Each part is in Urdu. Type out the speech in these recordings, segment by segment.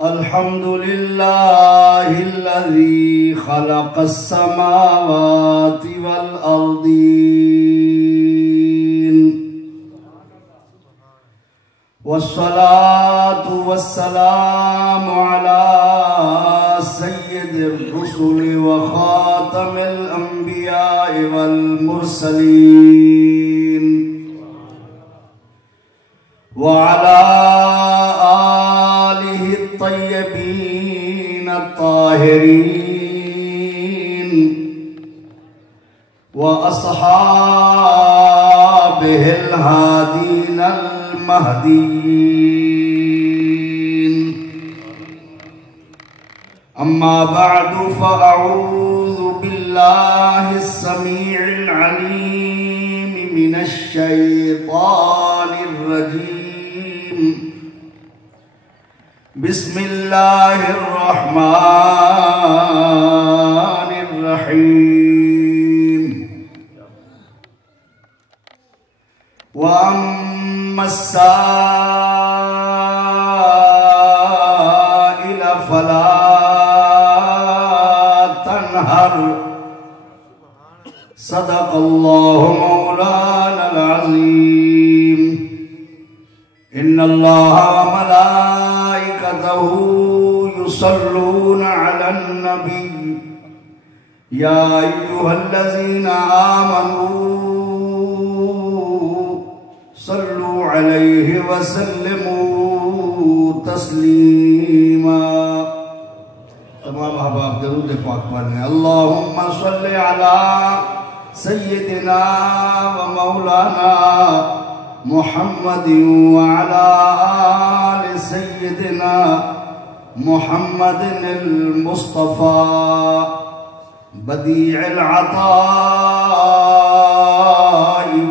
الحمد لله الذي خلق السماوات والأرضين والصلاة والسلام على سيد الرسل وخاتم الأنبياء والمرسلين وعلى آله الطيبين الطاهرين وأصحابه الهادين المهديين. أما بعد فأعوذ بالله السميع العليم من الشيطان الرجيم. بسم الله الرحمن الرحيم. وأما السائل فلا تنهر. صدق الله مولانا العظيم. إن الله وملائكته يصلون على النبي يا أيها الذين آمنوا صلوا عليه وسلموا تسليما. تمام احباب درود پاک پڑھیں. اللهم صل على سيدنا ومولانا محمد وعلى آل سيدنا محمد المصطفى بديع العطاء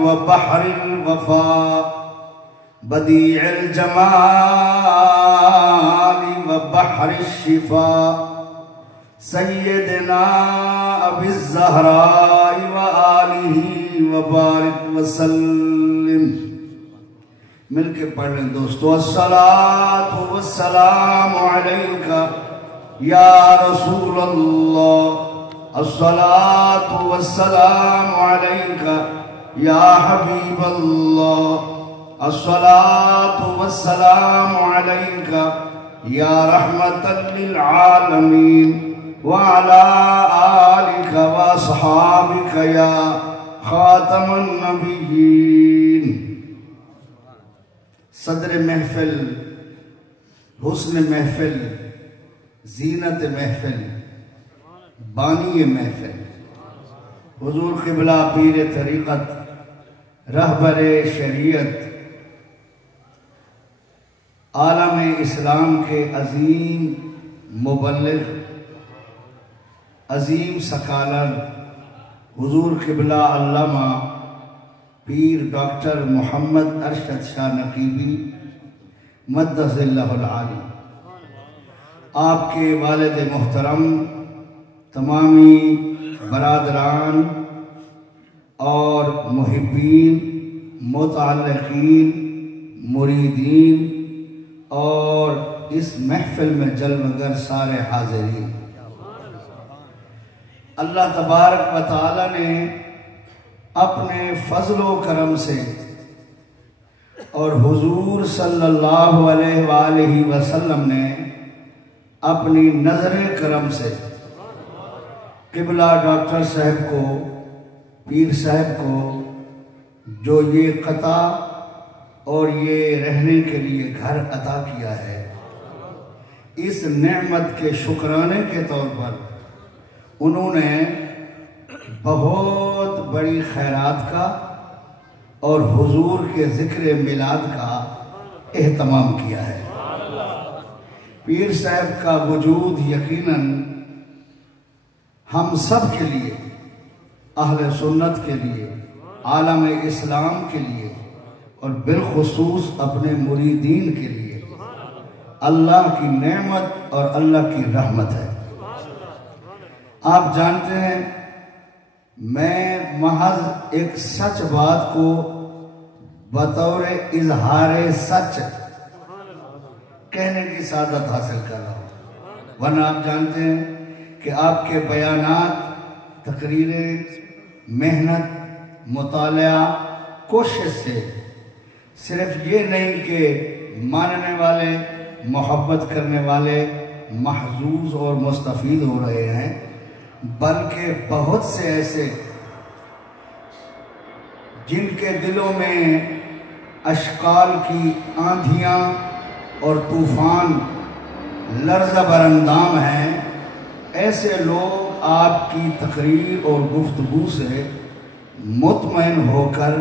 وبحر الوفاء بديع الجمال وبحر الشفاء سيدنا أبي الزهراء وآله وبارك وسلم. مل کے پڑھ لیں دوستو. الصلاة والسلام علیکہ یا رسول اللہ. الصلاة والسلام علیکہ یا حبیب اللہ. الصلاة والسلام علیکہ یا رحمتا للعالمین وعلى آلک واصحابک یا خاتم النبیین. صدر محفل، حسن محفل، زینت محفل، بانی محفل، حضور قبلہ پیر طریقت، رہبر شریعت، عالم اسلام کے عظیم مبلغ، عظیم سکالر، حضور قبلہ علامہ پیر ڈاکٹر محمد ارشد شاہ نقیبی مدث اللہ العالی، آپ کے والد محترم، تمامی برادران اور محبین، متعلقین، مریدین اور اس محفل میں جلوگر سارے حاضرین. اللہ تبارک و تعالی نے اپنے فضل و کرم سے اور حضور صلی اللہ علیہ وآلہ وسلم نے اپنی نظر کرم سے قبلہ ڈاکٹر صاحب کو، پیر صاحب کو جو یہ قطع اور یہ رہنے کے لیے گھر عطا کیا ہے، اس نعمت کے شکرانے کے طور پر انہوں نے بہت بڑی خیرات کا اور حضور کے ذکر میلاد کا اہتمام کیا ہے. پیر صاحب کا وجود یقیناً ہم سب کے لیے، اہل سنت کے لیے، عالم اسلام کے لیے اور بالخصوص اپنے مریدین کے لیے اللہ کی نعمت اور اللہ کی رحمت ہے. آپ جانتے ہیں میں محض ایک سچ بات کو بطور اظہار سچ کہنے کی سعادت حاصل کر رہا ہوں، ورنہ آپ جانتے ہیں کہ آپ کے بیانات، تقریریں، محنت، مطالعہ، کوشش سے صرف یہ نہیں کہ ماننے والے، محبت کرنے والے محظوظ اور مستفید ہو رہے ہیں، بلکہ بہت سے ایسے جن کے دلوں میں اشکال کی آندھیاں اور طوفان لرزہ برندام ہیں، ایسے لوگ آپ کی تقریر اور گفتگو سے مطمئن ہو کر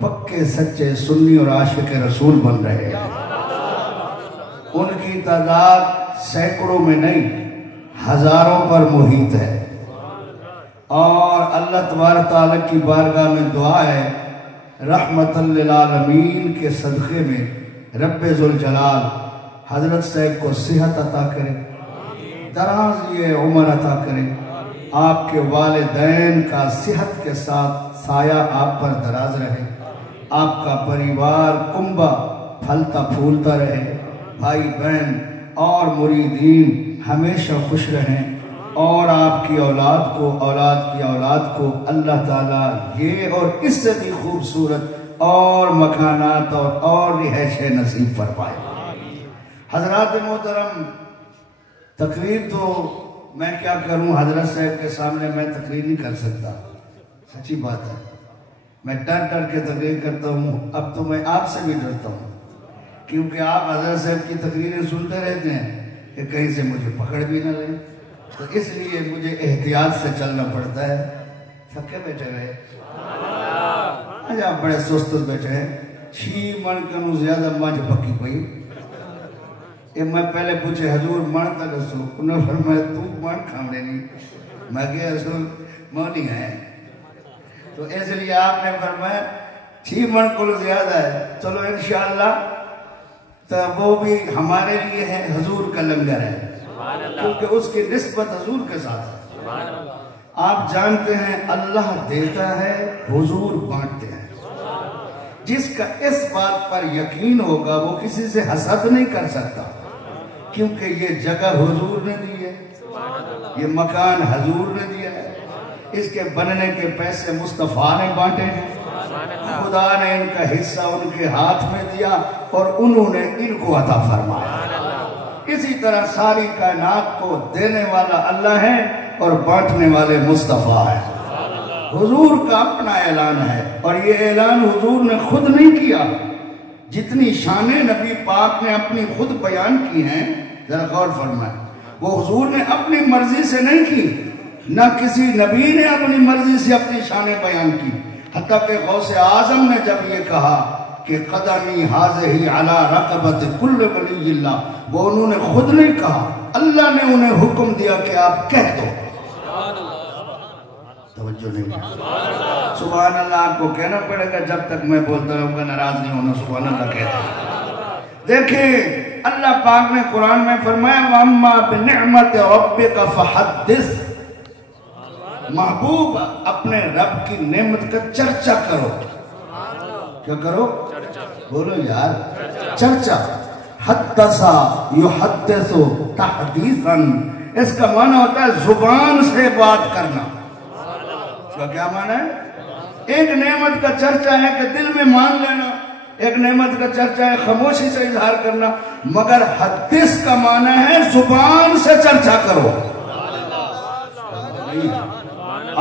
پکے سچے سنی اور عاشق رسول بن رہے ہیں۔ ان کی تعداد سینکڑوں میں نہیں، ہزاروں پر محیط ہے، اور اللہ تبارک تعالیٰ کی بارگاہ میں دعا ہے رحمت للعالمین کے صدقے میں رب ذوالجلال حضرت صاحب کو صحت عطا کرے، دراز یہ عمر عطا کرے، آپ کے والدین کا صحت کے ساتھ سایہ آپ پر دراز رہے، آپ کا پریوار کنبہ پھلتا پھولتا رہے، بھائی بہن اور مریدین ہمیشہ خوش رہیں، اور آپ کی اولاد کو، اولاد کی اولاد کو اللہ تعالیٰ یہ اور اس سے بھی خوبصورت اور مکانات اور رہائشیں نصیب فرمائے۔ حضرات محترم، تقریر تو میں کیا کروں، حضرت صاحب کے سامنے میں تقریر نہیں کر سکتا، سچی بات ہے، میں ڈر ڈر کے تقریر کرتا ہوں، اب تو میں آپ سے بھی ڈرتا ہوں، کیونکہ آپ حضرت صاحب کی تقریریں سنتے رہتے ہیں کہ کہیں سے مجھے پکڑ بھی نہ لیں، تو اس لیے مجھے احتیاط سے چلنا پڑتا ہے۔ تھکے بیٹھے رہے، آج آپ بڑے سست بیٹھے ہیں، 6 من کنو زیادہ مجھ پکی پئی، یہ میں پہلے پوچھے حضور من تک سو، انہوں فرمایا تو من کھامنے نہیں، میں کہا حضور مونی ہے، تو اس لیے آپ نے فرمایا 6 من کنو زیادہ ہے، چلو انشاءاللہ تو وہ بھی ہمارے لیے ہے، حضور کا لنگر ہے، کیونکہ اس کی نسبت حضور کے ساتھ ہے۔ آپ جانتے ہیں اللہ دیتا ہے، حضور بانٹتے ہیں، جس کا اس بات پر یقین ہوگا وہ کسی سے حسد نہیں کر سکتا، کیونکہ یہ جگہ حضور نے دی ہے، یہ مکان حضور نے دیا ہے، اس کے بننے کے پیسے مصطفیٰ نے بانٹے ہیں، خدا نے ان کا حصہ ان کے ہاتھ میں دیا اور انہوں نے ان کو عطا فرمایا۔ اسی طرح ساری کائنات کو دینے والا اللہ ہے اور بانٹنے والے مصطفیٰ ہے۔ حضور کا اپنا اعلان ہے، اور یہ اعلان حضور نے خود نہیں کیا، جتنی شانیں نبی پاک نے اپنی خود بیان کی ہیں، ذرا غور فرمائیں، وہ حضور نے اپنی مرضی سے نہیں کی، نہ کسی نبی نے اپنی مرضی سے اپنی شانیں بیان کی، حتیٰ کہ غوث اعظم نے جب یہ کہا کہ قدمی حاضہی علی رقبت کل ولی اللہ، وہ انہوں نے خود نہیں کہا، اللہ نے انہیں حکم دیا کہ آپ کہہ دو۔ توجہ نہیں، سبحان اللہ آپ کو کہنا پڑے گا، جب تک میں بولتا رہوں گا ناراض نہیں ہونا، سبحان اللہ کہتے ہیں۔ دیکھیں اللہ پاک نے قرآن میں فرمایا وَأَمَّا بِنِعْمَةِ رَبِّكَ فَحَدِّثْ، محبوب اپنے رب کی نعمت کا چرچا کرو، کیا کرو؟ بولو یار، چرچا۔ حدثا یحدث تحدیثا، اس کا معنی ہوتا ہے زبان سے بات کرنا۔ اس کا کیا معنی ہے؟ ایک نعمت کا چرچا ہے کہ دل میں مان لینا، ایک نعمت کا چرچا ہے خاموشی سے اظہار کرنا، مگر حدث کا معنی ہے زبان سے چرچا کرو۔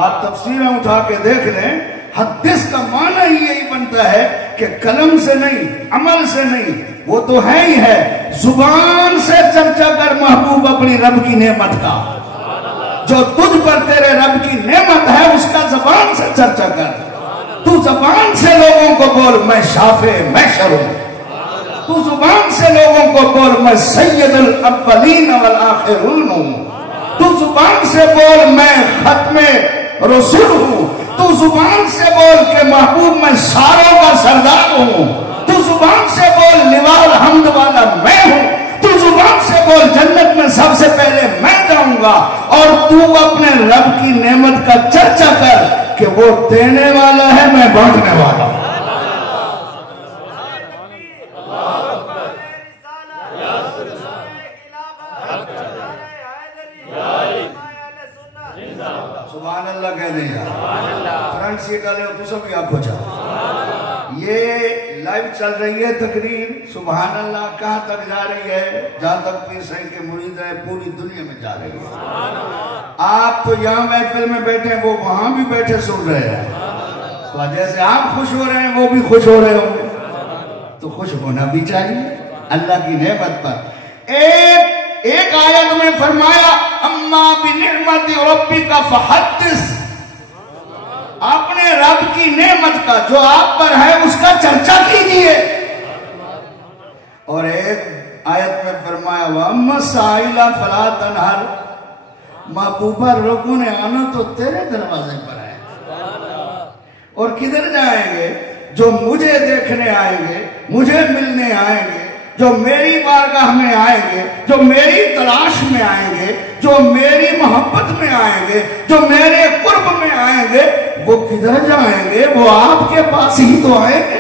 آپ تفسیریں اٹھا کے دیکھ لیں، حدث کا معنی ہی یہی بنتا ہے کہ قلم سے نہیں، عمل سے نہیں، وہ تو ہے ہی ہے، زبان سے چرچا کر محبوب اپنی رب کی نعمت کا، جو تجھ پر تیرے رب کی نعمت ہے اس کا زبان سے چرچا کر۔ تو زبان سے لوگوں کو بول میں شافع میں شروع، تو زبان سے لوگوں کو بول میں سید الاولین والآخرین ہوں، تو زبان سے بول میں ختم رسول ہوں، تو زبان سے بول کہ محبوب میں ساروں کا سردار ہوں، تو زبان سے بول لواء الحمد والا میں ہوں، تو زبان سے بول جنت میں سب سے پہلے میں جاؤں گا، اور تو اپنے رب کی نعمت کا چرچا کر کہ وہ دینے والا ہے، میں بانٹنے والا ہوں۔ کہ نہیں یار؟ فرنٹ سیٹ والے تو سب بھی آپ ہو جاؤ. یہ لائیو چل رہی ہے تقریر. سبحان اللہ. کہاں تک جا رہی ہے؟ جہاں تک پیر صاحب کے مرید ہے پوری دنیا میں جا رہی ہے. آپ تو یہاں محفل میں بیٹھے وہ وہاں بھی بیٹھے سن رہے ہیں. تو جیسے آپ خوش ہو رہے ہیں وہ بھی خوش ہو رہے ہوں گے. تو خوش ہونا بھی چاہیے اللہ کی نعمت پر. ایک آیت میں فرمایا اما بنعمت ربک فحدث. اپنے رب کی نعمت کا جو آپ پر ہے اس کا چرچا کیجئے. اور ایک آیت میں فرمایا وَأَمَّا السَّائِلَ فَلَا تَنْهَرْ. محبوبہ لوگوں نے آنا تو تیرے دروازے پر ہے. اور کدھر جائیں گے؟ جو مجھے دیکھنے آئیں گے, مجھے ملنے آئیں گے, جو میری بارگاہ میں آئیں گے, جو میری تلاش میں آئیں گے, جو میری محبت میں آئیں گے, جو میرے قرب میں آئیں گے, وہ کدھر جائیں گے؟ وہ آپ کے پاس ہی تو آئیں گے.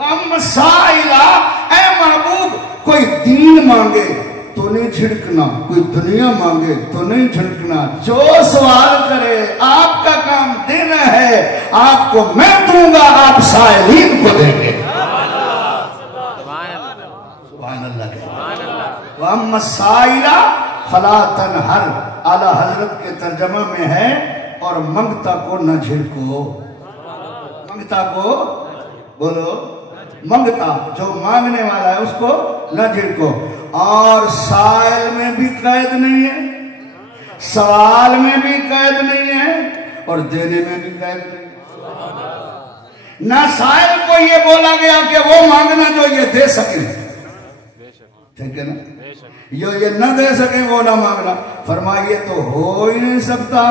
ہم سائلہ, اے محبوب, کوئی دین مانگے تو نہیں جھڑکنا, کوئی دنیا مانگے تو نہیں جھڑکنا. جو سوال کرے آپ کا کام دینا ہے, آپ کو میں دوں گا, آپ سائلین کو دیں گے. سبحان اللہ. وَأَمَّا السَّائِلَ فَلَا تَنْهَرْ. اعلیٰ حضرت کے ترجمہ میں ہے اور منگتا کو نہ جھڑکو. منگتا کو بولو, منگتا جو مانگنے والا ہے اس کو نہ جھڑکو. اور سائل میں بھی قید نہیں ہے, سوال میں بھی قید نہیں ہے, اور دینے میں بھی قید نہیں ہے. نہ سائل کو یہ بولا گیا کہ وہ مانگنا جو یہ دے سکے, ٹھیک ہے نا, یہ نہ دے سکیں وہ نہ مانگنا. فرمائیے تو ہو ہی نہیں سکتا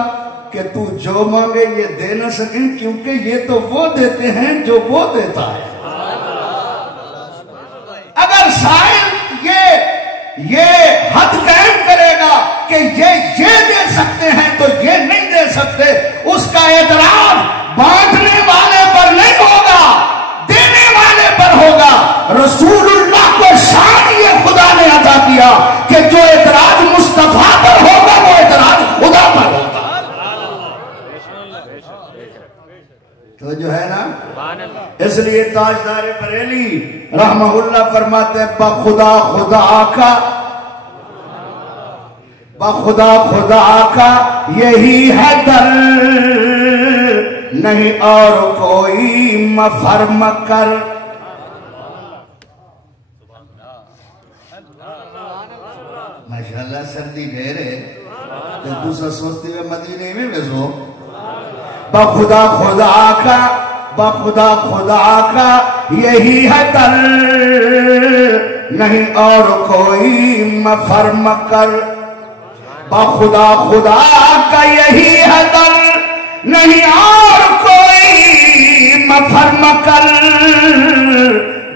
کہ تو جو مانگے یہ دے نہ سکیں, کیونکہ یہ تو وہ دیتے ہیں جو وہ دیتا ہے. اگر سائل یہ حد قائم کرے گا کہ یہ دے سکتے ہیں تو یہ نہیں دے سکتے, اس کا اعتراض بانٹنے والے پر نہیں ہوگا, دینے والے پر ہوگا. رسول اللہ کو شان یہ خدا نے عطا کیا کہ جو اعتراض مصطفیٰ پر ہوگا وہ اعتراض خدا پر ہوگا. تو جو ہے نا, اس لیے تاجدار بریلی رحمہ اللہ فرماتے ہیں بخدا خدا کا, بخدا خدا کا یہی ہے در, نہیں اور کوئی مفر مکر. ماشاءاللہ سردی ڈھیرے دوسرا سوچتے ہوئے مدینے میں ویسو. بخدا خدا کا, بخدا خدا کا یہی ہے در, نہیں اور کوئی مفر مکر. بخدا خدا کا یہی ہے در, نہیں اور کوئی مفر مکر.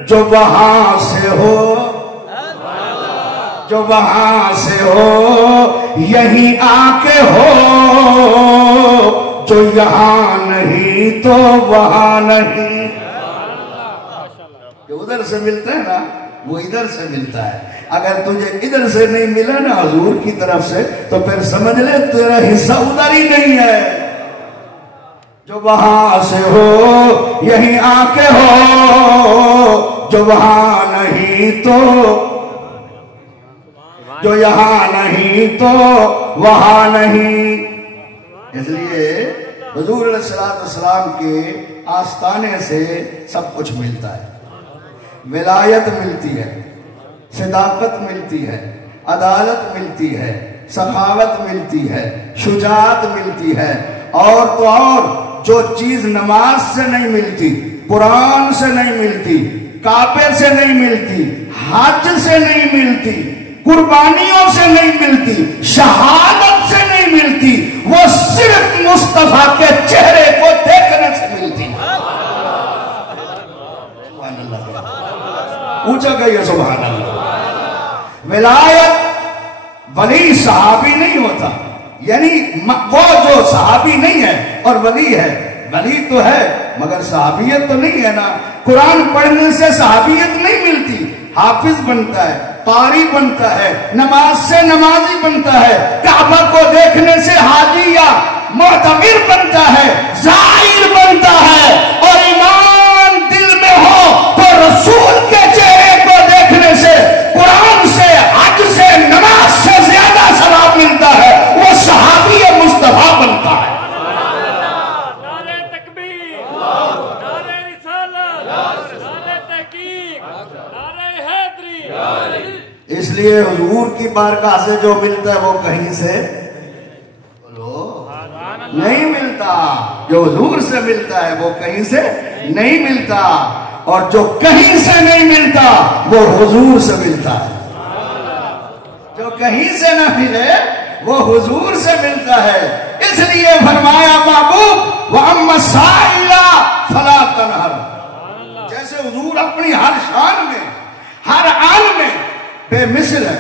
جو وہاں سے ہو, جو وہاں سے ہو یہیں آ کے ہو, جو یہاں نہیں تو وہاں نہیں. جو ادھر سے ملتا ہے نا وہ ادھر سے ملتا ہے. اگر تجھے ادھر سے نہیں ملا نا حضور کی طرف سے تو پھر سمجھ لے تیرا حصہ ادھر ہی نہیں ہے. جو وہاں سے ہو یہیں آ کے ہو, جو وہاں نہیں تو, جو یہاں نہیں تو وہاں نہیں. اس لیے حضور علیہ السلام کے آستانے سے سب کچھ ملتا ہے. ولایت ملتی ہے, صداقت ملتی ہے, عدالت ملتی ہے, سخاوت ملتی ہے, شجاعت ملتی ہے. اور تو اور جو چیز نماز سے نہیں ملتی, قرآن سے نہیں ملتی, کعبے سے نہیں ملتی, حج سے نہیں ملتی, قربانیوں سے نہیں ملتی, شہادت سے نہیں ملتی, وہ صرف مصطفیٰ کے چہرے کو دیکھنے سے ملتی. سبحان اللہ, اونچا کہیے سبحان اللہ. ولایت ولی صحابی نہیں ہوتا, یعنی وہ جو صحابی نہیں ہے اور ولی ہے, ولی تو ہے مگر صحابیت تو نہیں ہے نا. قرآن پڑھنے سے صحابیت نہیں ملتی, حافظ بنتا ہے, قاری بنتا ہے, نماز سے نمازی بنتا ہے, کعبہ کو دیکھنے سے حاجی یا معتبر بنتا ہے، زائر بنتا ہے، اور ایمان دل میں ہو تو رسول کے چہرے کو دیکھنے سے، قرآن سے، حج سے، نماز سے زیادہ ثواب ملتا ہے، وہ صحابی مصطفیٰ بنتا ہے۔ نعرہ تکبیر، نعرہ رسالت، نعرہ تحقیق، نعرہ حیدری۔ اس لیے حضور کی بارگاہ سے جو ملتا ہے وہ کہیں سے نہیں ملتا، جو حضور سے ملتا ہے وہ کہیں سے نہیں ملتا، اور جو کہیں سے نہیں ملتا وہ حضور سے ملتا ہے۔ جو کہیں سے نہ ملے وہ حضور سے ملتا ہے۔ اس لیے فرمایا محبوب وَأَمَّا السَّائِلَ فَلَا تَنْهَرْ، جیسے حضور اپنی ہر شان میں، ہر آن میں بے مثل ہے،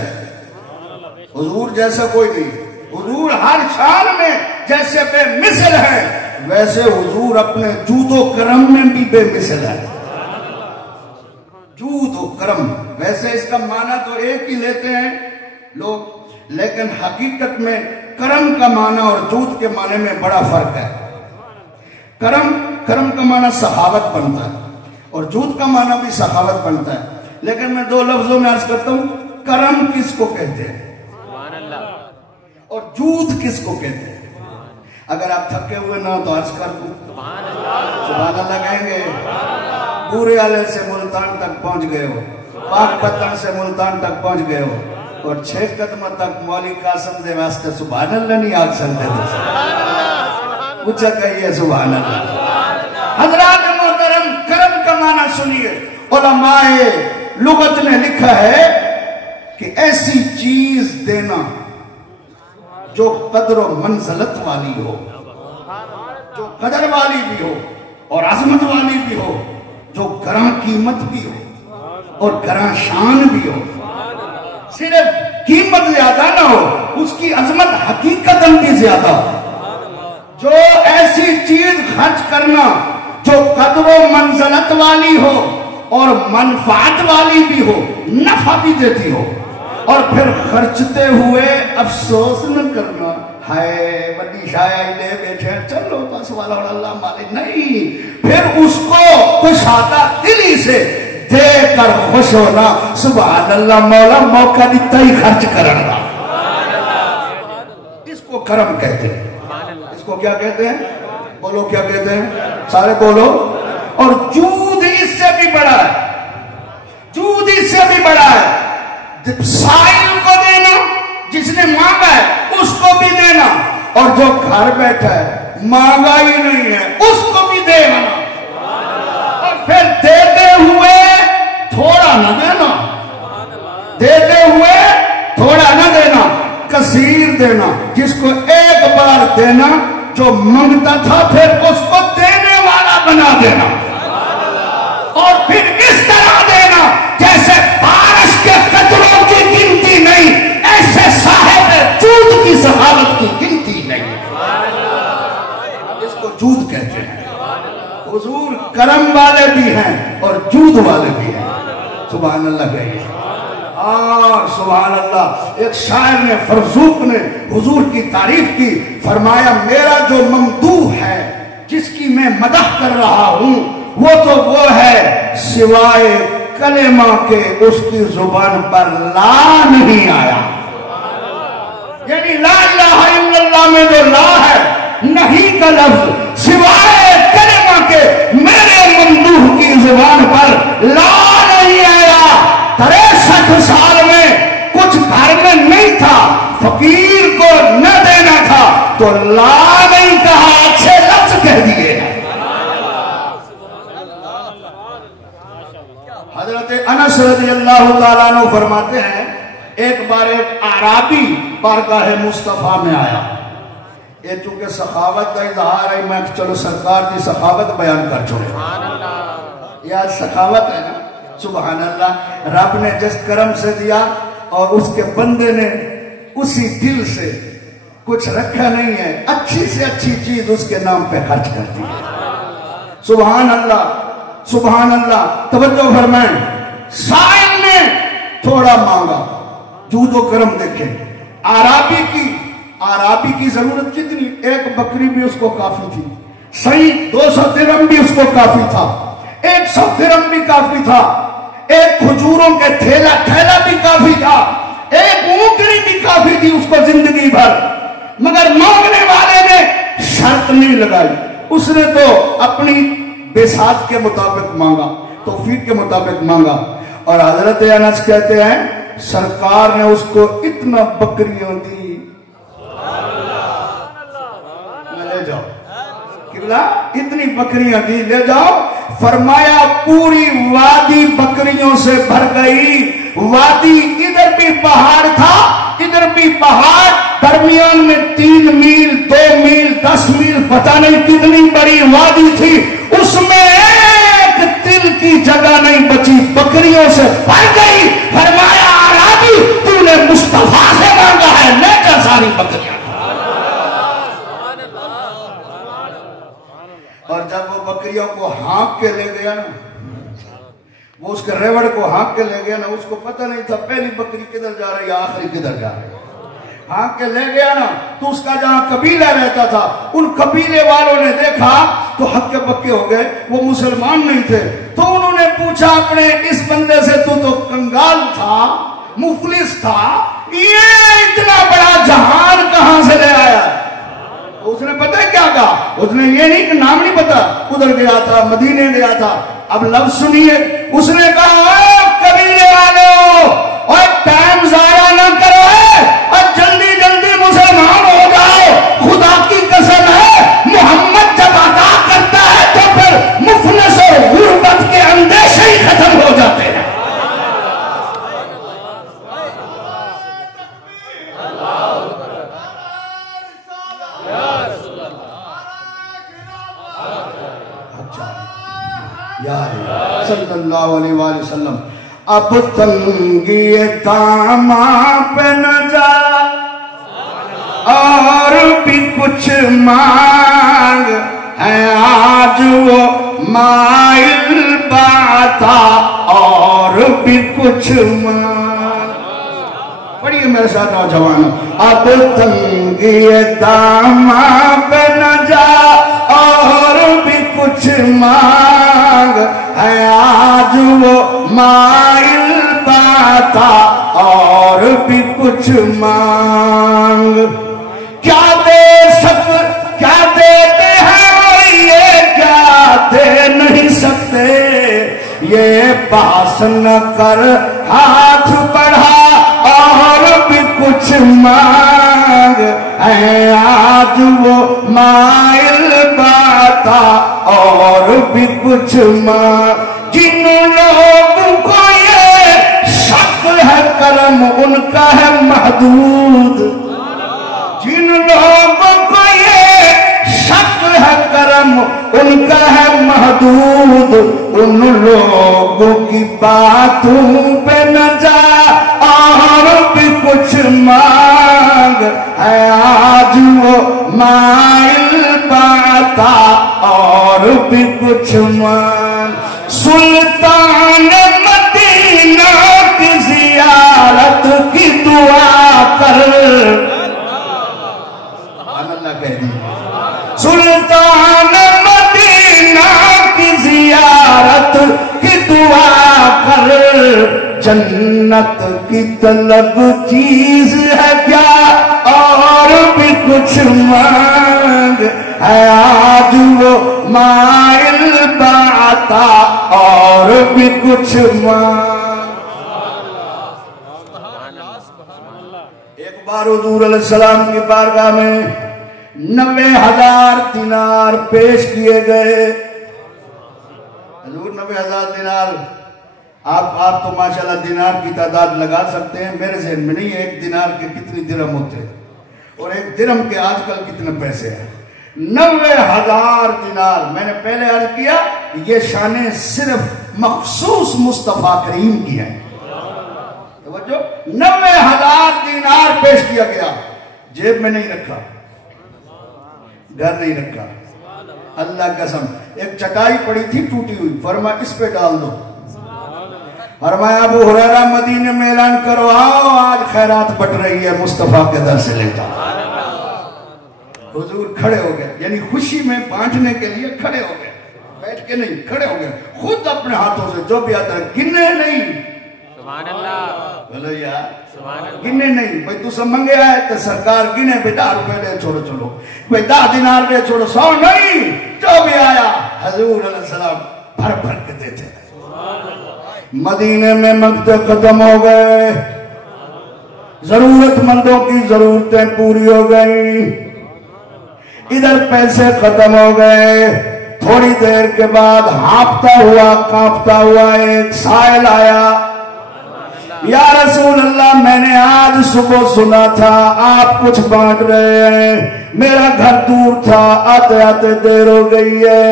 حضور جیسا کوئی نہیں، حضور ہر شان میں جیسے بے مثل ہے، ویسے حضور اپنے جود و کرم میں بھی بے مثل ہے۔ جود و کرم، ویسے اس کا معنی تو ایک ہی لیتے ہیں لوگ، لیکن حقیقت میں کرم کا معنی اور جود کے معنی میں بڑا فرق ہے۔ کرم کا معنی سخاوت بنتا ہے، اور جود کا معنی بھی سخاوت بنتا ہے، لیکن میں دو لفظوں میں عرض کرتا ہوں، کرم کس کو کہتے ہیں اور جود کس کو کہتے ہیں؟ اگر آپ تھکے ہوئے نہ ہو تو عرض کر دوں، سبحان اللہ کہیں گے؟ پورے آلے سے ملتان تک پہنچ گئے ہو، پاک پتن سے ملتان تک پہنچ گئے ہو، اور 6 قدم تک مولی قاسم دے واسطے سبحان اللہ نہیں آگ سکتے تھے، اچھا کہیے سبحان اللہ۔ حضرات محترم، کرم کا معنی سنیے، علماء لغت نے لکھا ہے کہ ایسی چیز دینا جو قدر و منزلت والی ہو، جو قدر والی بھی ہو اور عظمت والی بھی ہو، جو گراں قیمت بھی ہو اور گراں شان بھی ہو، صرف قیمت زیادہ نہ ہو، اس کی عظمت حقیقتاً بھی زیادہ ہو۔ جو ایسی چیز خرچ کرنا جو قدر و منزلت والی ہو اور منفعت والی بھی ہو، نفع بھی دیتی ہو، اور پھر خرچتے ہوئے افسوس نہ کرنا، ہائے بڑی شاید لے بیٹھے چلو بس والا اللہ مالک، نہیں، پھر اس کو کشادہ دلی سے دے کر خوش ہونا، سبحان اللہ مولا موقع دیتا ہی خرچ کرنا، اس کو کرم کہتے ہیں۔ اس کو کیا کہتے ہیں؟ بولو کیا کہتے ہیں؟ سارے بولو۔ اور جود اس سے بھی بڑا ہے، جود اس سے بھی بڑا ہے، سائل کو دینا، جس نے مانگا ہے اس کو بھی دینا، اور جو گھر بیٹھا ہے مانگا ہی نہیں ہے اس کو بھی دینا، اور پھر دیتے ہوئے تھوڑا نہ دینا، دیتے ہوئے تھوڑا نہ دینا، کثیر دینا، جس کو ایک بار دینا، جو مانگتا تھا پھر اس کو دینے والا بنا دینا، اور پھر اس طرح دینا جیسے بارش کے قطروں کی گنتی نہیں، ایسے صاحب جود کی سخاوت کی گنتی نہیں، اس کو جود کہتے ہیں۔ حضور کرم والے بھی ہیں اور جود والے بھی ہیں، سبحان اللہ کہیے۔ سبحان اللہ۔ ایک شاعر نے، فرزوق نے حضور کی تعریف کی، فرمایا میرا جو ممدوح ہے جس کی میں مدح کر رہا ہوں، وہ تو وہ ہے سوائے کلمہ کے اس کی زبان پر لا نہیں آیا، یعنی لا الہ الا اللہ میں جو لا ہے، نہیں کا لفظ، سوائے کلمہ کے میرے ممدوح کی زبان پر لا نہیں آیا۔ 63 سال میں کچھ گھر میں نہیں تھا، فقیر کو نہ دینا تھا تو لا نہیں کہا، اچھے لفظ کہہ دیے۔ حضرت انس رضی اللہ تعالیٰ عنہ فرماتے ہیں، ایک بار ایک اعرابی بارگاہ مصطفیٰ میں آیا، یہ چونکہ سخاوت کا اظہار ہے، میں چلو سرکار کی سخاوت بیان کر چھوڑے، یہ سخاوت ہے نا، سبحان اللہ۔ رب نے جس کرم سے دیا اور اس کے بندے نے اسی دل سے کچھ رکھا نہیں ہے، اچھی سے اچھی چیز اس کے نام پہ خرچ کر دی ہے، سبحان اللہ سبحان اللہ۔ توجہ فرمائیں، سائل نے تھوڑا مانگا، جود و کرم دیکھیں، عرابی کی ضرورت کتنی، ایک بکری بھی اس کو کافی تھی، صحیح 200 درہم بھی اس کو کافی تھا، 100 درہم بھی کافی تھا، ایک کھجوروں کے تھیلا بھی کافی تھا، ایک اونٹنی بھی کافی تھی اس کو زندگی بھر۔ مگر مانگنے والے نے شرط نہیں لگائی، اس نے تو اپنی بساط کے مطابق مانگا، توفیق کے مطابق مانگا۔ اور حضرت انس کہتے ہیں سرکار نے اس کو اتنا بکریاں دی، لے جاؤ قبلہ، اتنی بکریاں دی، لے جاؤ۔ فرمایا پوری وادی بکریوں سے بھر گئی، وادی ادھر بھی پہاڑ تھا ادھر بھی پہاڑ، درمیان میں 3 میل 2 میل 10 میل پتہ نہیں کتنی بڑی وادی تھی، اس میں ایک تل کی جگہ نہیں بچی، بکریوں سے بھر گئی۔ فرمایا اعرابی تو نے مصطفیٰ سے مانگا ہے، لے جا ساری بکریاں۔ اور جب وہ بکریوں کو ہانک کے لے گیا نا، وہ اس کے ریوڑ کو ہانک کے لے گیا نا، اس کو پتہ نہیں تھا پہلی بکری کدھر جا رہی ہے آخری کدھر جا رہی ہے، ہانک کے لے گیا نا تو اس کا جہاں قبیلہ رہتا تھا ان قبیلے والوں نے دیکھا تو ہکے بکے ہو گئے، وہ مسلمان نہیں تھے، تو انہوں نے پوچھا اپنے اس بندے سے تو کنگال تھا، مفلس تھا، یہ اتنا بڑا جہان کہاں سے لے آیا؟ اس نے پتہ کیا کہا؟ اس نے یہ نہیں کہ نام نہیں پتا، ادھر گیا تھا مدینے گیا تھا۔ اب لفظ سنیے، اس نے کہا اے قبیلے والوں، اور ٹائم ضائع نہ کرو اور جلدی جلدی مسلمان ہو جاؤ، خدا کی قسم ہے محمد جب عطا کرتا ہے تو پھر مفلس اور غربت کے اندیشے ہی ختم ہو جاتے ہیں۔ صلی اللہ علیہ وآلہ وسلم اب تنگی داماں پہ نہ جا اور بھی کچھ مانگ ہے، آج وہ مائل باتا اور بھی کچھ مانگ۔ پڑھئے میرے ساتھ نوجوانوں، اب تنگی داماں پہ نہ جا اور بھی کچھ مانگ ہے، آج وہ مائل باتا اور بھی کچھ مانگ۔ کیا دیتے ہیں وہ یہ کیا دے نہیں سکتے، یہ باس نہ کر ہاتھ بڑھا اور بھی کچھ مانگ ہے، آج وہ مائل باتا اور بھی کچھ مانگ۔ جن لوگوں کو یہ شک ہے کرم ان کا ہے محدود، جن لوگوں کو یہ شک ہے کرم ان کا ہے محدود، ان لوگوں کی باتوں پہ نہ جا اور بھی کچھ مانگ ہے، آج وہ مائل باتا اور بھی کچھ مانگ۔ سلطان مدینہ کی زیارت کی دعا کر، سبحان اللہ کہہ دی، سلطان مدینہ کی زیارت کی دعا کر، جنت کی طلب چیز ہے کیا اور بھی کچھ مانگ ہے، آج وہ مائل باتا اور بھی کچھ مانگ۔ ایک بار حضور علیہ السلام کی بارگاہ میں 90,000 دینار پیش کیے گئے۔ حضور 90,000 دینار، آپ تو ماشاءاللہ دینار کی تعداد لگا سکتے ہیں، میرے ذہن میں نہیں ہے ایک دینار کے کتنی درہم ہوتے اور ایک درہم کے آج کل کتنے پیسے ہیں۔ 90,000 دینار، میں نے پہلے عرض کیا یہ شانیں صرف مخصوص مصطفیٰ کریم کی ہیں۔ 90,000 دینار پیش کیا گیا، جیب میں نہیں رکھا، گھر نہیں رکھا، اللہ قسم ایک چٹائی پڑی تھی ٹوٹی ہوئی، فرمایا اس پہ ڈال دو، فرمایا ابو ہریرہ مدینے میں اعلان کرو آؤ آج خیرات بٹ رہی ہے، مصطفیٰ کے در سے لیتا حضور کھڑے ہو گئے، یعنی خوشی میں بانٹنے کے لیے کھڑے ہو گئے، بیٹھ کے نہیں، کھڑے ہو گئے، خود اپنے ہاتھوں سے جو بھی آتا ہے، گنے نہیں، سبحان اللہ، بولو یار سبحان اللہ، گنے نہیں، بھئی تو سب منگے آئے تو سرکار گنے بھی 10 روپے دے چھوڑو چلو، بھئی 10 دینار دے چھوڑو، 100 نہیں، جو بھی آیا حضور علیہ السلام بھر بھر کے دیتے ہیں۔ مدینے میں مقتے ختم ہو گئے، ضرورت مندوں کی ضرورتیں پوری ہو گئیں، ادھر پیسے ختم ہو گئے۔ تھوڑی دیر کے بعد ہانپتا ہوا کانپتا ہوا ایک سائل آیا، یا رسول اللہ میں نے آج صبح سنا تھا آپ کچھ بانٹ رہے ہیں، میرا گھر دور تھا، آتے آتے دیر ہو گئی ہے۔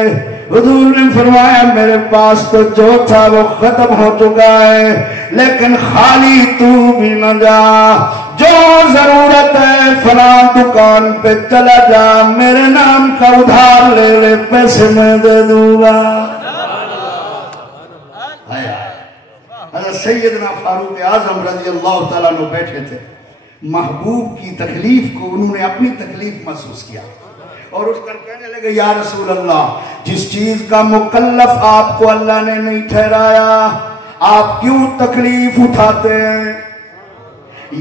حضور نے فرمایا میرے پاس تو جو تھا وہ ختم ہو چکا ہے، لیکن خالی تو بھی نہ جا، جو ضرورت ہے فلاں دکان پہ چلا جا، میرے نام کا ادھار لے لے، پیسے میں دے دوں گا۔ حضرت سیدنا فاروق اعظم رضی اللہ تعالیٰ عنہ بیٹھے تھے، محبوب کی تکلیف کو انہوں نے اپنی تکلیف محسوس کیا اور اس کر کہنے لگے یا رسول اللہ، جس چیز کا مکلف آپ کو اللہ نے نہیں ٹھہرایا آپ کیوں تکلیف اٹھاتے ہیں؟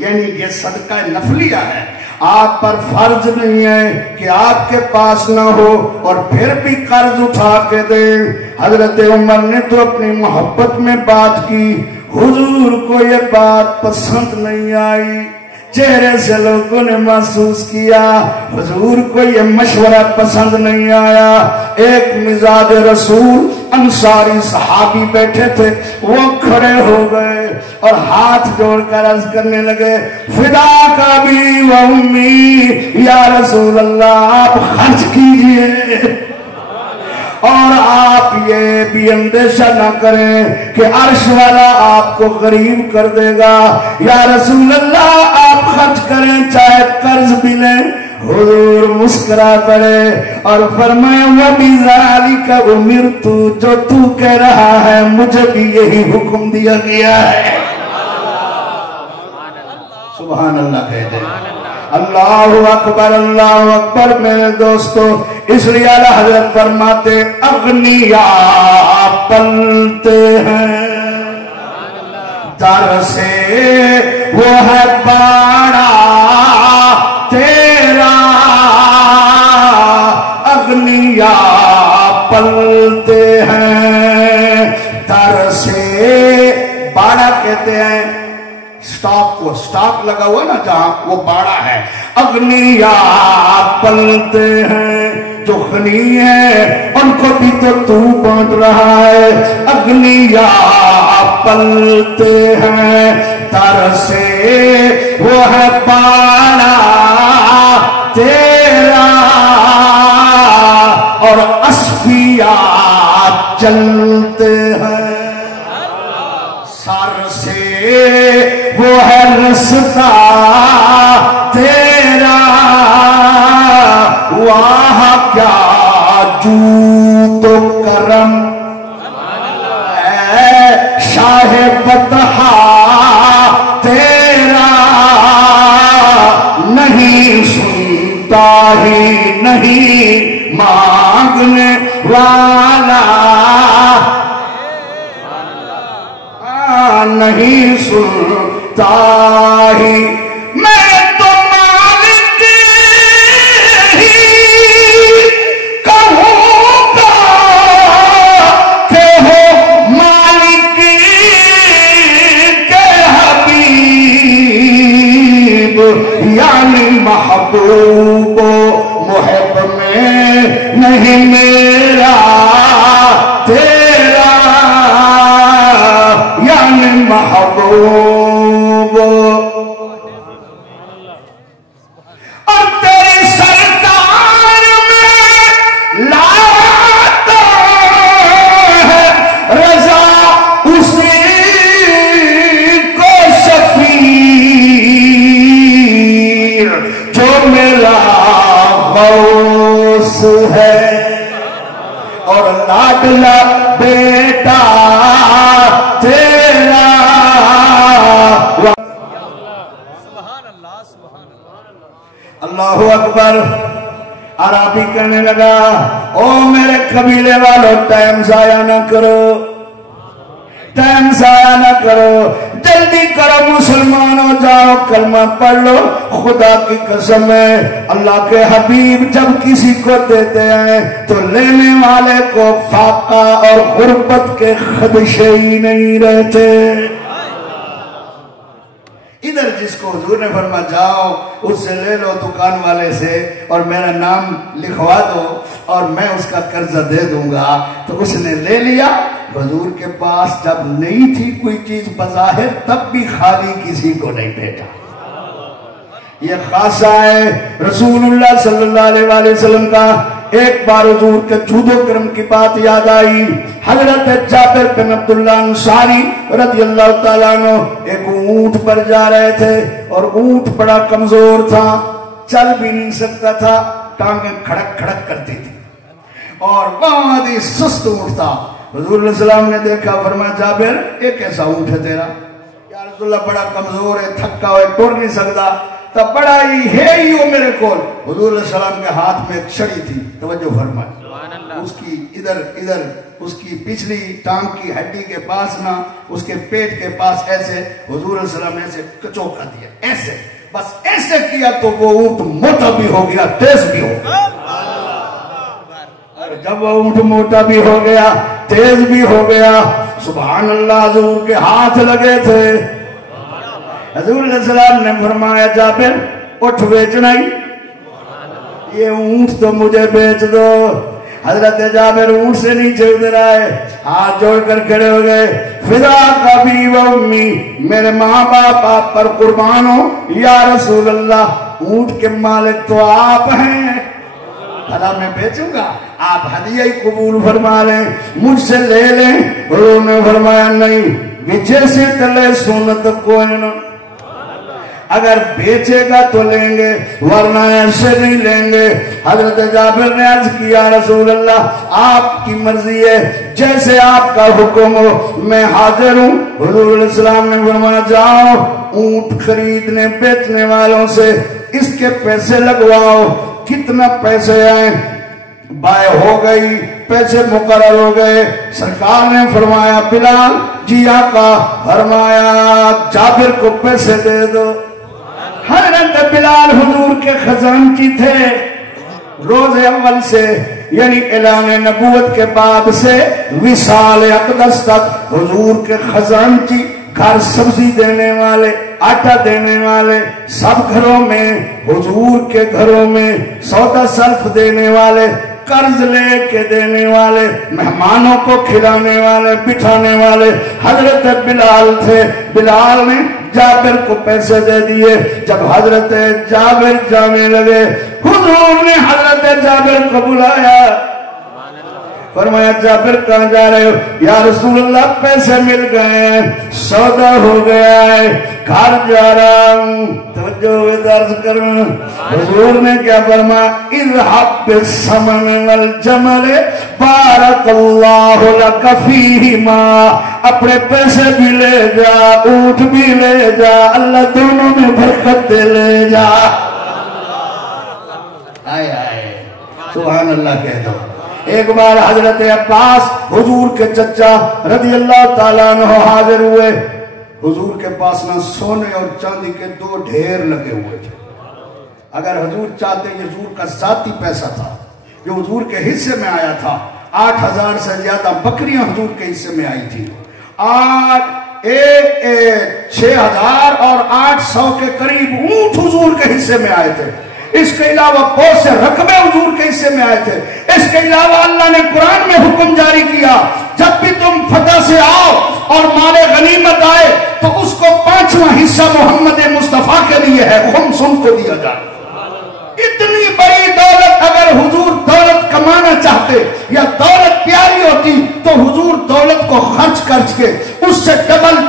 یعنی یہ صدقہ نفلیہ ہے، آپ پر فرض نہیں ہے کہ آپ کے پاس نہ ہو اور پھر بھی قرض اٹھا کے دے۔ حضرت عمر نے تو اپنی محبت میں بات کی، حضور کو یہ بات پسند نہیں آئی، چہرے سے لوگوں نے محسوس کیا حضور کو یہ مشورہ پسند نہیں آیا۔ ایک مزاج رسول انصاری صحابی بیٹھے تھے، وہ کھڑے ہو گئے اور ہاتھ جوڑ کر عرض کرنے لگے فدا کا بھی و امی، یا رسول اللہ آپ خرچ کیجئے اور آپ یہ بھی اندیشہ نہ کریں کہ عرش والا آپ کو غریب کر دے گا، یا رسول اللہ آپ خرچ کریں چاہے قرض بھی لیں۔ حضور مسکرا پڑے اور فرمایا وَبِذَلِكَ أُمِرْتُ، جو تو کہہ رہا ہے مجھے بھی یہی حکم دیا گیا ہے۔ سبحان اللہ کہتے ہیں، اللہ اکبر اللہ اکبر۔ میرے دوستو اس لیے اعلیٰ حضرت فرماتے اغنیاء پلتے ہیں در سے وہ ہے باڑا تیرا، اغنیاء پلتے ہیں در سے، باڑا کہتے ہیں سٹاک کو، سٹاک لگا ہوا نا جہاں وہ باڑا ہے، اغنیاء پلتے ہیں، جو غنی ہے ان کو بھی تو بانٹ رہا ہے، اغنیاء پلتے ہیں در سے وہ ہے باڑا تیرا، اور اصفیاء چلتے ہیں سر سے وہ ہے رستہ تیرا، واہ کیا جود و کرم اے شاہ بطحا تیرا، نہیں سنتا ہی نہیں مانگنے والا، نہیں سنتا ہی، میں تو مالک ہی کہوں گا کہ ہو مالک کے حبیب، یعنی محبوب و محب میں نہیں میرا تیرا، یعنی محبوب اور تیری سرکار میں لاتا ہے رضا اسی کو شفیع، جو میرا غوث ہے اور لاڈلا بیٹا تیرا۔ اللہ اکبر۔ عربی کہنے لگا او میرے قبیلے والوں ٹائم ضائع نہ کرو، ٹائم ضائع نہ کرو، جلدی کرو مسلمانوں، جاؤ کلمہ پڑھ لو۔ خدا کی قسم ہے اللہ کے حبیب جب کسی کو دیتے ہیں تو لینے والے کو فاقہ اور غربت کے خدشے ہی نہیں رہتے۔ ادھر جس کو حضور نے فرمایا جاؤ اس سے لے لو دکان والے سے اور میرا نام لکھوا دو اور میں اس کا قرضہ دے دوں گا، تو اس نے لے لیا۔ حضور کے پاس جب نہیں تھی کوئی چیز بظاہر تب بھی خالی کسی کو نہیں بھیجا۔ یہ خاصہ ہے رسول اللہ صلی اللہ علیہ وآلہ وسلم کا۔ ایک بار حضور کے جود و کرم کی بات یاد آئی۔ حضرت جابر بن عبداللہ انصاری رضی اللہ تعالیٰ عنہ ایک اونٹ پر جا رہے تھے اور اونٹ بڑا کمزور تھا، چل بھی نہیں سکتا تھا، ٹانگیں کھڑک کھڑک کرتی تھی اور بہت ہی سست اونٹ تھا۔ حضور علیہ السلام نے دیکھا، فرمایا جابر ایک ایسا اونٹ ہے تیرا؟ یا رسول اللہ بڑا کمزور ہے، تھکا ہوئے، ٹور نہیں سکتا، تب بڑا ہی ہو میرے کول۔ حضور علیہ السلام کے ہاتھ میں ایک چھڑی تھی، توجہ فرمائے، اس کی ادھر اس کی پچھلی ٹانگ کی ہڈی کے پاس نہ، اس کے پیٹ کے پاس ایسے حضور علیہ السلام نے ایسے کچوکا دیا، ایسے بس ایسے کیا تو وہ اونٹ موٹا بھی ہو گیا، تیز بھی ہو گیا۔ جب وہ اونٹ موٹا بھی ہو گیا، تیز بھی ہو گیا، سبحان اللہ، حضور کے ہاتھ لگے تھے۔ حضور علیہ السلام نے فرمایا جابر اٹھ بیچنا ہی، یہ اونٹ تو مجھے بیچ دو۔ حضرت جابر اونٹ سے نیچے اتر آئے، ہاتھ جوڑ کر کھڑے ہو گئے، فداک ابی و امی، میرے ماں باپ آپ پر قربان ہو یا رسول اللہ، اونٹ کے مالک تو آپ ہیں، بھلا میں بیچوں گا؟ آپ ہدیہ ہی قبول فرما لیں، مجھ سے لے لیں۔ حضور نے فرمایا نہیں، بیچے سے تلے سنت کوئی نہ، اگر بیچے گا تو لیں گے ورنہ ایسے نہیں لیں گے۔ حضرت جابر نے عرض کیا رسول اللہ آپ کی مرضی ہے، جیسے آپ کا حکم ہو میں حاضر ہوں۔ حضور علیہ السلام نے فرمایا جاؤ اونٹ خریدنے بیچنے والوں سے اس کے پیسے لگواؤ، کتنا پیسے آئے؟ بائے ہو گئی، پیسے مقرر ہو گئے۔ سرکار نے فرمایا بلال جی آقا، فرمایا جابر کو پیسے دے دو۔ حضرت بلال حضور کے خزانچی تھے، روز اول سے یعنی اعلان نبوت کے بعد سے وصال اقدس تک حضور کے خزانچی، گھر سبزی دینے والے، آٹا دینے والے، سب گھروں میں، حضور کے گھروں میں سودا سلف دینے والے، قرض لے کے دینے والے، مہمانوں کو کھلانے والے، بٹھانے والے حضرت بلال تھے۔ بلال نے جابر کو پیسے دے دیے۔ جب حضرت جابر جانے لگے، حضور نے حضرت جابر کو بلایا، فرمایا جابر کہاں جا رہے ہو؟ یا رسول اللہ پیسے مل گئے ہیں، سودا ہو گیا ہے، گھر جا رہا ہوں۔ توجہ درس کرنا، حضور نے کیا فرمایا؟ اذهب بالثمن والجمل بارک اللہ لک فیہما، اپنے پیسے بھی لے جا، اونٹ بھی لے جا، اللہ دونوں میں برکت دے لے جا۔ آئے آئے سبحان اللہ کہہ دو۔ ایک بار حضرت عباس حضور کے چچا رضی اللہ تعالیٰ عنہ حاضر ہوئے، حضور کے پاس نہ سونے اور چاندی کے دو ڈھیر لگے ہوئے تھے۔ اگر حضور چاہتے، یہ حضور کا ذاتی پیسہ تھا جو حضور کے حصے میں آیا تھا، 8,000 سے زیادہ بکریاں حضور کے حصے میں آئی تھی، 6,000 اور 800 کے قریب اونٹ حضور کے حصے میں آئے تھے۔ اس کے علاوہ بہت سے رقبے حضور کے حصے میں آئے تھے۔ اس کے علاوہ اللہ نے قرآن میں حکم جاری کیا، جب بھی تم فتح سے آؤ اور مال غنیمت آئے تو اس کو 5واں حصہ محمد مصطفیٰ کے لیے ہے، خمس کو دیا جائے۔ اتنی بڑی دولت اگر حضور دولت کمانا چاہتے یا دولت پیاری ہوتی تو حضور دولت کو خرچ کے اس سے ڈبل،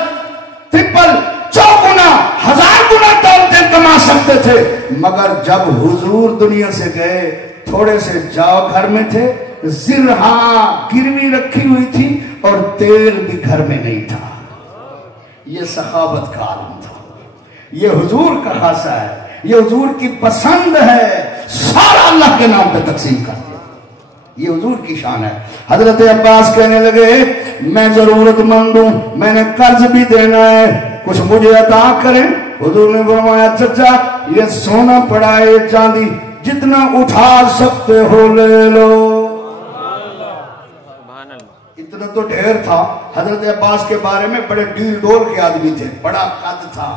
ٹرپل، 100 گنا، 1000 گنا دولتیں کما سکتے تھے۔ مگر جب حضور دنیا سے گئے، تھوڑے سے جاؤ گھر میں تھے، زرہاں گروی رکھی ہوئی تھی اور تیل بھی گھر میں نہیں تھا۔ یہ سخاوت کا عالم تھا، یہ حضور کا خاصہ ہے، یہ حضور کی پسند ہے۔ سارا اللہ کے نام پہ تقسیم کر دیا. یہ حضور کی شان ہے. حضرت عباس کہنے لگے میں ضرورت مند ہوں, میں نے قرض بھی دینا ہے, کچھ مجھے عطا کریں. حضور نے فرمایا چچا یہ سونا پڑا ہے, یہ چاندی, جتنا اٹھا سکتے ہو لے لو. اتنا تو ڈھیر تھا. حضرت عباس کے بارے میں بڑے ڈیل ڈول کے آدمی تھے, بڑا قد تھا,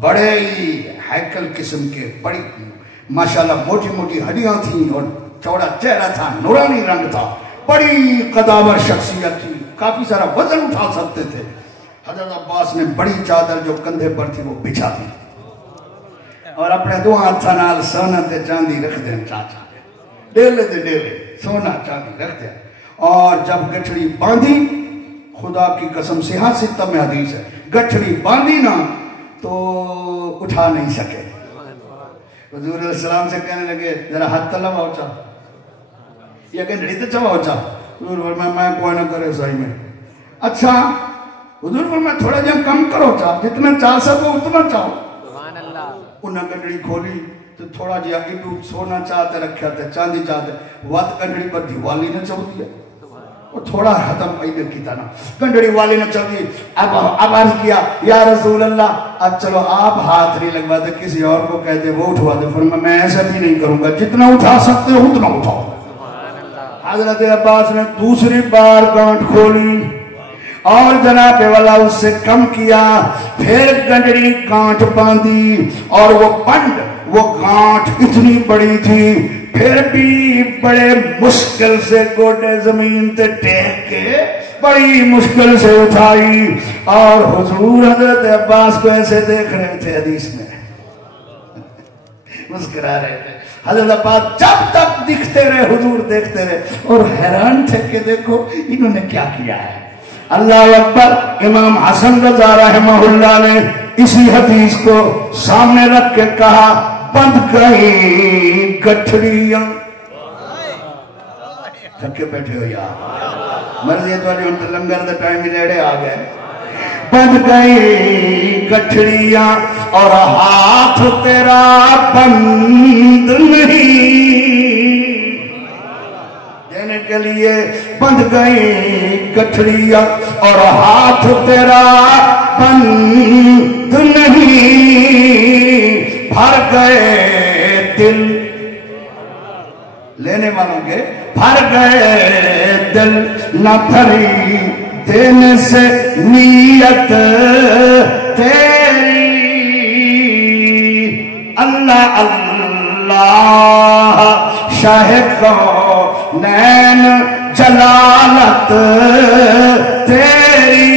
بڑے ہی ہیکل قسم کے, بڑی ماشاءاللہ موٹی موٹی ہڈیاں تھیں اور چوڑا چہرہ تھا, نورانی رنگ تھا, بڑی قداور شخصیت تھی, کافی سارا وزن اٹھا سکتے تھے. حضرت عباس نے بڑی چادر جو کندھے پر تھی وہ بچھا دی اور اپنے دو ہاتھاں نال سونا تے چاندی رکھ دیں. چاچا ڈیلے تے ڈیلے سونا چاندی رکھ دیں. اور جب گٹھڑی باندھی, خدا کی قسم صحیح ستہ میں حدیث ہے, گٹھڑی باندھی نا تو اٹھا نہیں سکے. حضور علیہ السلام سے کہنے لگے ذرا ہاتھ تلا پہنچا, یا کہ گھڑی تو چوا پہنچا. حضور فرمایا میں کوئی نہ کرے صحیح میں. اچھا حضور فرمایا تھوڑا جہاں کم کرو, چاہ جتنا چاہ سکو اتنا چاہو. انہیں گھڑی کھولی تو تھوڑا جہاں ایڈو سونا چاہتے رکھا تھے, چاندی چاہتے, وقت گھڑی پر دیوالی نے چڑھ دیا, وہ تھوڑا ختم ایڈر کی تھا نا, گھڑی والی نے چڑھ دی. اب عرض کیا یا رسول اللہ اب چلو آپ ہاتھ نہیں لگوا دے, کسی اور کو کہہ دے وہ اٹھوا دے. فرمایا میں ایسا بھی نہیں کروں گا, جتنا اٹھا سکتے ہو اتنا اٹھاؤ. حضرت عباس نے دوسری بار گانٹھ کھولی اور جناب والا اس سے کم کیا, پھر گنڈڑی گانٹھ باندھی اور وہ پنڈ وہ گانٹھ اتنی بڑی تھی, پھر بھی بڑے مشکل سے گوٹے زمین تے ٹیک کے بڑی مشکل سے اٹھائی. اور حضور حضرت عباس کو ایسے دیکھ رہے تھے, حدیث میں مسکرا رہے تھے. حضرت عباس جب تک دکھتے رہے حضور دیکھتے رہے اور حیران تھے کہ دیکھو انہوں نے کیا کیا ہے. اللہ اکبر. امام حسن رضا رحمہ اللہ نے اسی حدیث کو سامنے رکھ کے کہا بند گئی گٹھڑیاں. تھکے بیٹھے ہو یار, مرضی ہے تمہاری ان لنگر دے ٹائم ہی نیڑے آ گئے. بند گئی گٹھڑیاں اور ہاتھ تیرا بند نہیں دینے کے لیے, بند گئی گٹھڑیاں اور ہاتھ تیرا بند نہیں, بھر گئے دل لینے والوں کے, بھر گئے دل نہ بھری دینے سے نیت تیری. اللہ اللہ شاہ کونین جلالت تیری,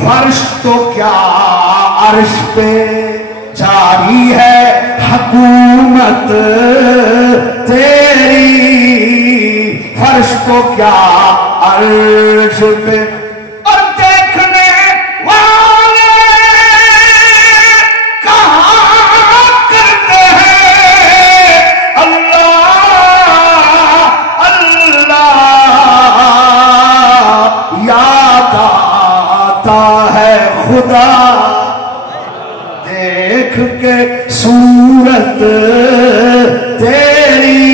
فرش تو کیا عرش پہ جاری ہے حکومت تیری, فرش کو کیا عرش پہ. اور دیکھنے والے کہاں کرتے ہیں اللہ اللہ, یاد آتا ہے خدا دیکھ کے صورت تیری,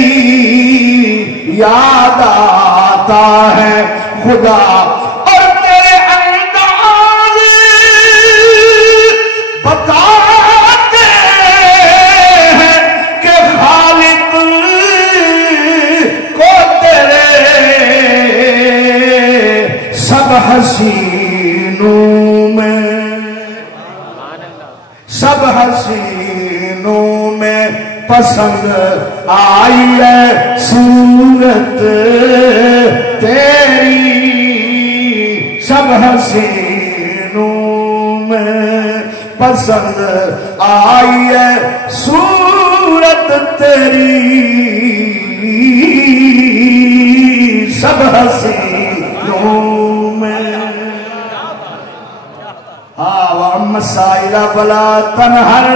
یاد آتا ہے خدا اور تیرے انداز بتاتے ہیں کہ خالق کو تیرے سب حسینوں میں, سب حسینوں میں پسند آئی ہے صورت تیری, سب حسینوں میں پسند آئی ہے صورت تیری, سب حسینوں میں. وَأَمَّا السَّائِلَ فَلَا تَنْهَرْ.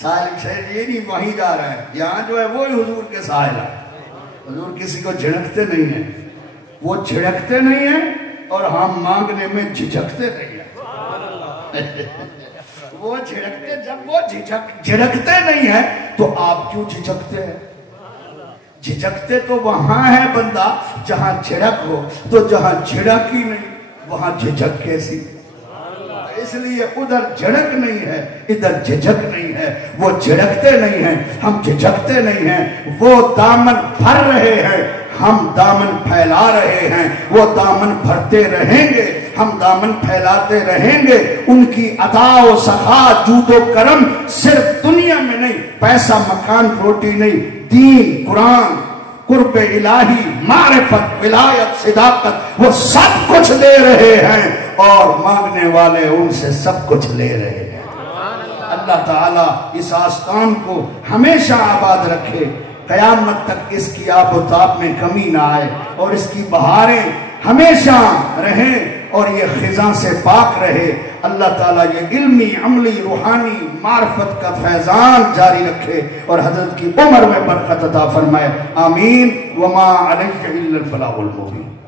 سائل شہر یہ نہیں وہیں جا رہا ہے, یہاں جو ہے وہی حضور کے سائل ہے. حضور کسی کو جھڑکتے نہیں ہیں, وہ جھڑکتے نہیں ہیں اور ہم مانگنے میں جھجکتے نہیں ہیں. وہ جھڑکتے، جب وہ جھڑکتے نہیں ہیں تو آپ کیوں جھجکتے ہیں؟ جھجکتے تو وہاں ہے بندہ جہاں جھڑک ہو، تو جہاں جھڑک ہی نہیں وہاں جھجک کیسی؟ اس لیے ادھر جھڑک نہیں ہے، ادھر جھجک نہیں ہے۔ وہ جھڑکتے نہیں ہیں، ہم جھجکتے نہیں ہیں۔ وہ دامن بھر رہے ہیں، ہم دامن پھیلا رہے ہیں۔ وہ دامن بھرتے رہیں گے، ہم دامن پھیلاتے رہیں گے۔ ان کی عطا و سخا، جود و کرم صرف دنیا میں نہیں، پیسہ مکان روٹی نہیں، دین، قرآن، قرب الہی، معرفت، ولایت، صداقت، وہ سب کچھ دے رہے ہیں اور مانگنے والے ان سے سب کچھ لے رہے ہیں۔ اللہ تعالیٰ اس آستان کو ہمیشہ آباد رکھے، قیامت تک اس کی آب و تاب میں کمی نہ آئے، اور اس کی بہاریں ہمیشہ رہیں اور یہ خزاں سے پاک رہے۔ اللہ تعالیٰ یہ علمی، عملی، روحانی معرفت کا فیضان جاری رکھے اور حضرت کی عمر میں برکت عطا فرمائے۔ آمین۔ وما علیہ الا البلاغ المبین۔